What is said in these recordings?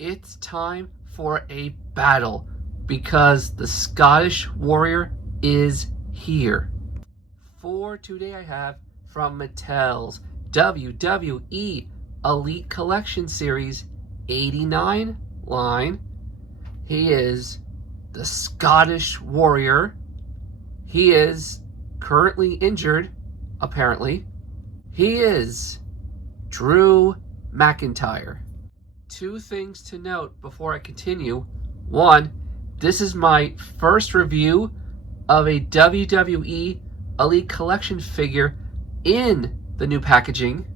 It's time for a battle because the Scottish Warrior is here. For today I have from Mattel's WWE Elite Collection Series 89 line. He is the Scottish Warrior. He is currently injured, apparently. He is Drew McIntyre. Two things to note before I continue. One, this is my first review of a WWE Elite Collection figure in the new packaging.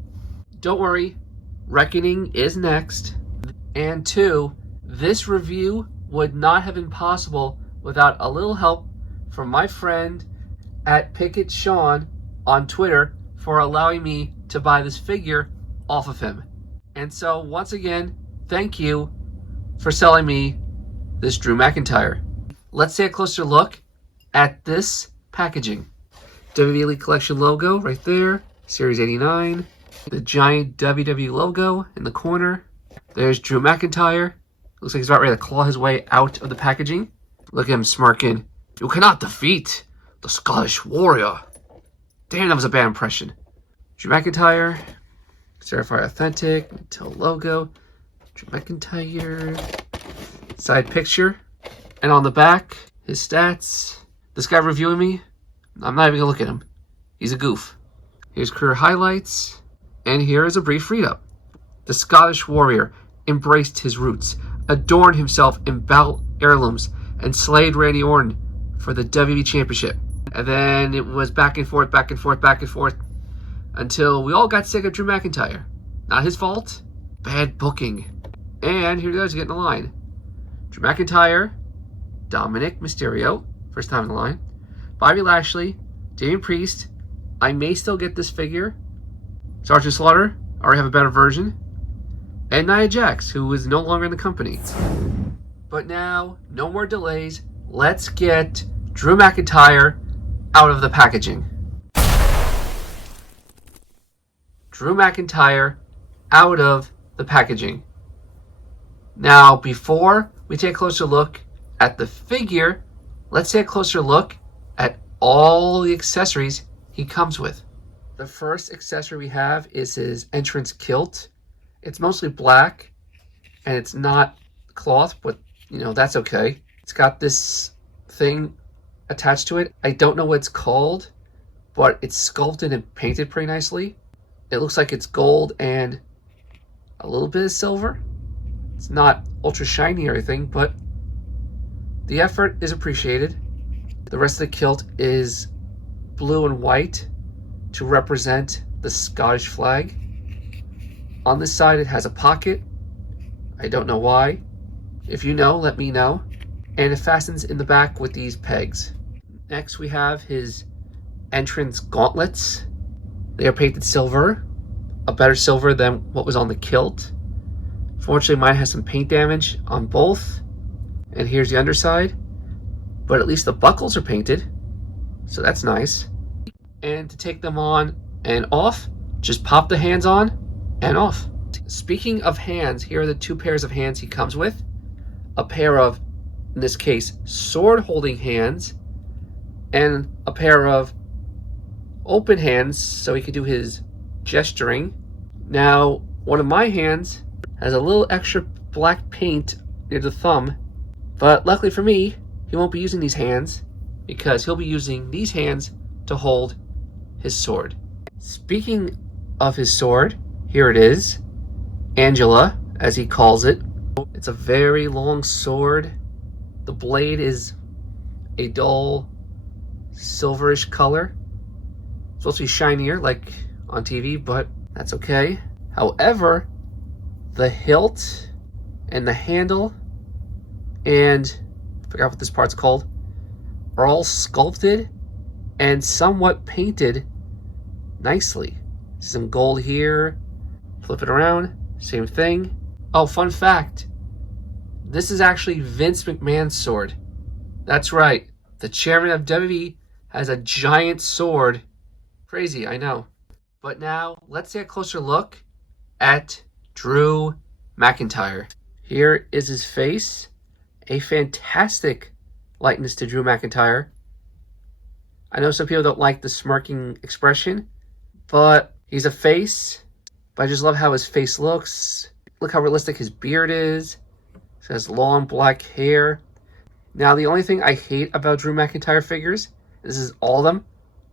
Don't worry, Reckoning is next. And two, this review would not have been possible without a little help from my friend at Pickett Sean on Twitter for allowing me to buy this figure off of him. And so once again, thank you for selling me this Drew McIntyre. Let's take a closer look at this packaging. WWE Elite Collection logo right there, Series 89. The giant WWE logo in the corner. There's Drew McIntyre. Looks like he's about ready to claw his way out of the packaging. Look at him smirking. You cannot defeat the Scottish Warrior. Damn, that was a bad impression. Drew McIntyre. Certified Authentic. Mattel logo. Drew McIntyre. Side picture. And on the back, his stats. This guy reviewing me, I'm not even going to look at him. He's a goof. Here's career highlights. And here is a brief read-up. The Scottish Warrior embraced his roots, adorned himself in belt heirlooms, and slayed Randy Orton for the WWE Championship. And then it was back and forth, until we all got sick of Drew McIntyre. Not his fault. Bad booking. And here he goes, getting the line. Drew McIntyre, Dominic Mysterio, first time in the line, Bobby Lashley, Damian Priest. I may still get this figure. Sergeant Slaughter, I already have a better version. And Nia Jax, who is no longer in the company. But now, no more delays. Let's get Drew McIntyre out of the packaging. Drew McIntyre out of the packaging. Now, before we take a closer look at the figure, let's take a closer look at all the accessories he comes with. The first accessory we have is his entrance kilt. It's mostly black, and it's not cloth, but, that's okay. It's got this thing attached to it. I don't know what it's called, but it's sculpted and painted pretty nicely. It looks like it's gold and a little bit of silver. It's not ultra shiny or anything, but the effort is appreciated. The rest of the kilt is blue and white to represent the Scottish flag. On this side, it has a pocket. I don't know why. If you know, let me know. And it fastens in the back with these pegs. Next, we have his entrance gauntlets. They are painted silver, a better silver than what was on the kilt. Fortunately, mine has some paint damage on both. And here's the underside. But at least the buckles are painted, so that's nice. And to take them on and off, just pop the hands on and off. Speaking of hands, here are the two pairs of hands he comes with. A pair of, in this case, sword-holding hands, and a pair of open hands so he can do his gesturing. Now, one of my hands has a little extra black paint near the thumb, but luckily for me, he won't be using these hands because he'll be using these hands to hold his sword. Speaking of his sword, here it is. Angela, as he calls it. It's a very long sword. The blade is a dull silverish color. It's supposed to be shinier like on TV, but that's okay. However, the hilt and the handle and I forgot what this part's called, are all sculpted and somewhat painted nicely. Some gold here, flip it around, same thing. Oh, fun fact, this is actually Vince McMahon's sword. That's right, the chairman of WWE has a giant sword. Crazy, I know. But now, let's take a closer look at Drew McIntyre. Here is his face. A fantastic likeness to Drew McIntyre. I know some people don't like the smirking expression, but he's a face. But I just love how his face looks. Look how realistic his beard is. He has long black hair. Now, the only thing I hate about Drew McIntyre figures, this is all of them,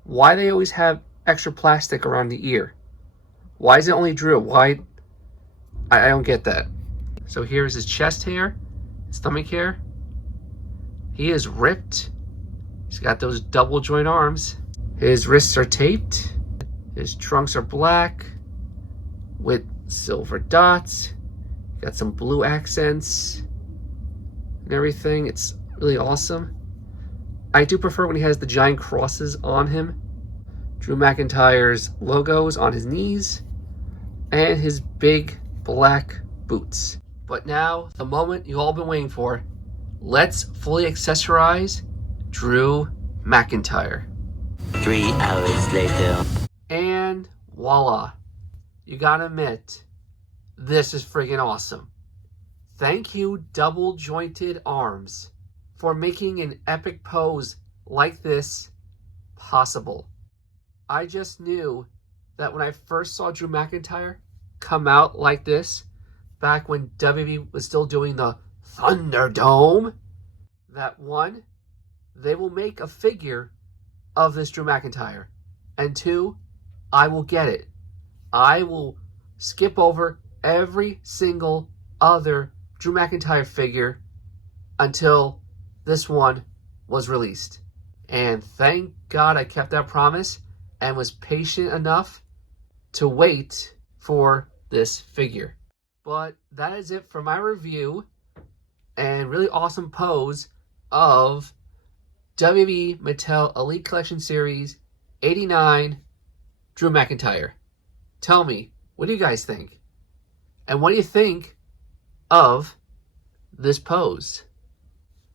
why they always have extra plastic around the ear. Why is it only Drew? Why? I don't get that. So here's his chest hair, his stomach hair. He is ripped. He's got those double joint arms. His wrists are taped. His trunks are black with silver dots. Got some blue accents and everything. It's really awesome. I do prefer when he has the giant crosses on him. Drew McIntyre's logos on his knees and his big black boots. But now, the moment you all been waiting for. Let's fully accessorize Drew McIntyre. 3 hours later. And voila. You gotta admit, this is friggin' awesome. Thank you, Double Jointed Arms, for making an epic pose like this possible. I just knew that when I first saw Drew McIntyre come out like this, back when WWE was still doing the Thunderdome, that one, they will make a figure of this Drew McIntyre. And two, I will get it. I will skip over every single other Drew McIntyre figure until this one was released. And thank God I kept that promise and was patient enough to wait for this figure. But that is it for my review and really awesome pose of WWE Mattel Elite Collection Series 89 Drew McIntyre. Tell me, what do you guys think? And what do you think of this pose?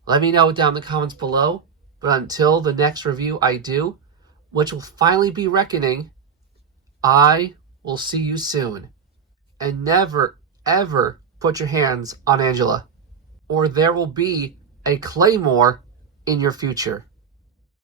Let me know down in the comments below. But until the next review I do, which will finally be Reckoning, I will see you soon. And never, ever put your hands on Angela, or there will be a Claymore in your future.